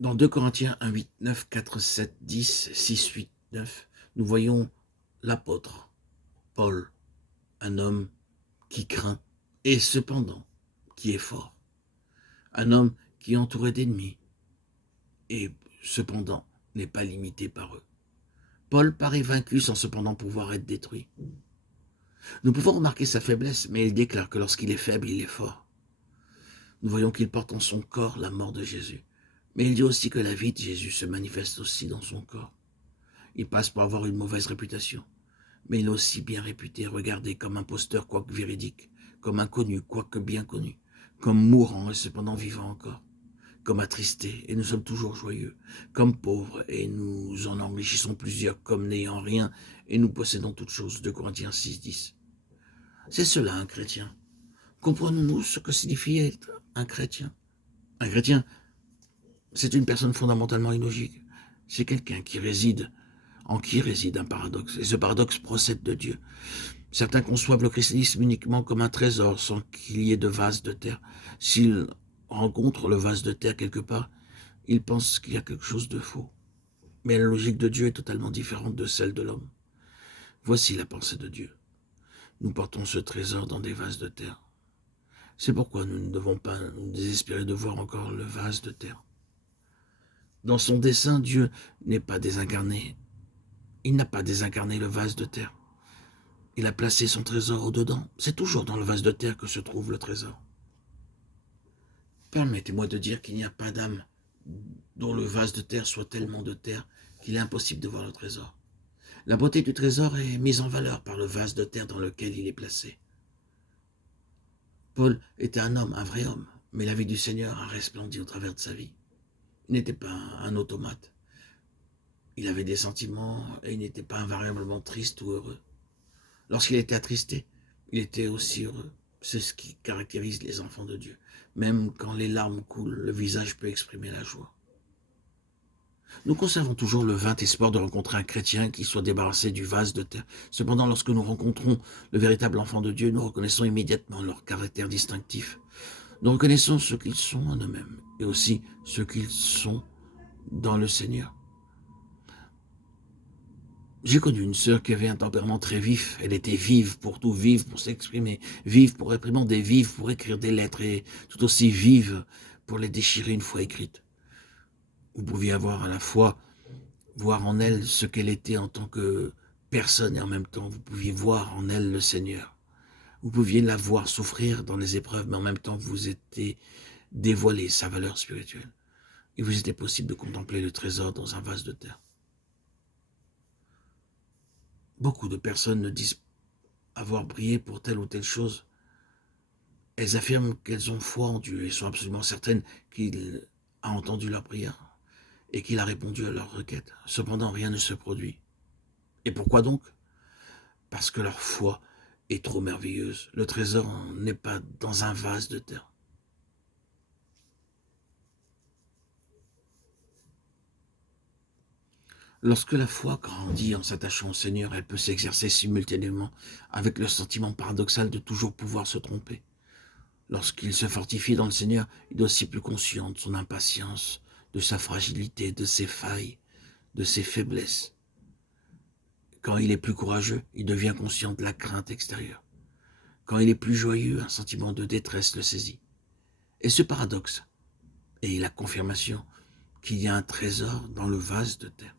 Dans 2 Corinthiens 1, 8, 9, 4, 7, 10, 6, 8, 9, nous voyons l'apôtre Paul, un homme qui craint et cependant qui est fort. Un homme qui est entouré d'ennemis et cependant n'est pas limité par eux. Paul paraît vaincu sans cependant pouvoir être détruit. Nous pouvons remarquer sa faiblesse, mais il déclare que lorsqu'il est faible, il est fort. Nous voyons qu'il porte en son corps la mort de Jésus. Mais il dit aussi que la vie de Jésus se manifeste aussi dans son corps. Il passe pour avoir une mauvaise réputation, mais il est aussi bien réputé, regardé comme imposteur quoique véridique, comme inconnu quoique bien connu, comme mourant et cependant vivant encore, comme attristé et nous sommes toujours joyeux, comme pauvres et nous en enrichissons plusieurs, comme n'ayant rien et nous possédons toutes choses. 2 Corinthiens 6, 10. C'est cela un chrétien. Comprenons-nous ce que signifie être un chrétien? Un chrétien, c'est une personne fondamentalement illogique. C'est quelqu'un en qui réside un paradoxe. Et ce paradoxe procède de Dieu. Certains conçoivent le christianisme uniquement comme un trésor sans qu'il y ait de vase de terre. S'ils rencontrent le vase de terre quelque part, ils pensent qu'il y a quelque chose de faux. Mais la logique de Dieu est totalement différente de celle de l'homme. Voici la pensée de Dieu. Nous portons ce trésor dans des vases de terre. C'est pourquoi nous ne devons pas nous désespérer de voir encore le vase de terre. Dans son dessein, Dieu n'est pas désincarné. Il n'a pas désincarné le vase de terre. Il a placé son trésor au-dedans. C'est toujours dans le vase de terre que se trouve le trésor. Permettez-moi de dire qu'il n'y a pas d'âme dont le vase de terre soit tellement de terre qu'il est impossible de voir le trésor. La beauté du trésor est mise en valeur par le vase de terre dans lequel il est placé. Paul était un homme, un vrai homme, mais la vie du Seigneur a resplendi au travers de sa vie. Il n'était pas un automate. Il avait des sentiments et il n'était pas invariablement triste ou heureux. Lorsqu'il était attristé, il était aussi heureux. C'est ce qui caractérise les enfants de Dieu. Même quand les larmes coulent, le visage peut exprimer la joie. Nous conservons toujours le vain espoir de rencontrer un chrétien qui soit débarrassé du vase de terre. Cependant, lorsque nous rencontrons le véritable enfant de Dieu, nous reconnaissons immédiatement leur caractère distinctif. Nous reconnaissons ce qu'ils sont en eux-mêmes et aussi ce qu'ils sont dans le Seigneur. J'ai connu une sœur qui avait un tempérament très vif. Elle était vive pour tout, vive pour s'exprimer, vive pour réprimander, vive pour écrire des lettres et tout aussi vive pour les déchirer une fois écrites. Vous pouviez avoir à la fois voir en elle ce qu'elle était en tant que personne et en même temps vous pouviez voir en elle le Seigneur. Vous pouviez la voir souffrir dans les épreuves, mais en même temps vous étiez dévoilé sa valeur spirituelle. Il vous était possible de contempler le trésor dans un vase de terre. Beaucoup de personnes ne disent avoir brillé pour telle ou telle chose. Elles affirment qu'elles ont foi en Dieu et sont absolument certaines qu'il a entendu leur prière et qu'il a répondu à leurs requêtes. Cependant, rien ne se produit. Et pourquoi donc? Parce que leur foi est trop merveilleuse. Le trésor n'est pas dans un vase de terre. Lorsque la foi grandit en s'attachant au Seigneur, elle peut s'exercer simultanément avec le sentiment paradoxal de toujours pouvoir se tromper. Lorsqu'il se fortifie dans le Seigneur, il est aussi plus conscient de son impatience, de sa fragilité, de ses failles, de ses faiblesses. Quand il est plus courageux, il devient conscient de la crainte extérieure. Quand il est plus joyeux, un sentiment de détresse le saisit. Et ce paradoxe est la confirmation qu'il y a un trésor dans le vase de terre.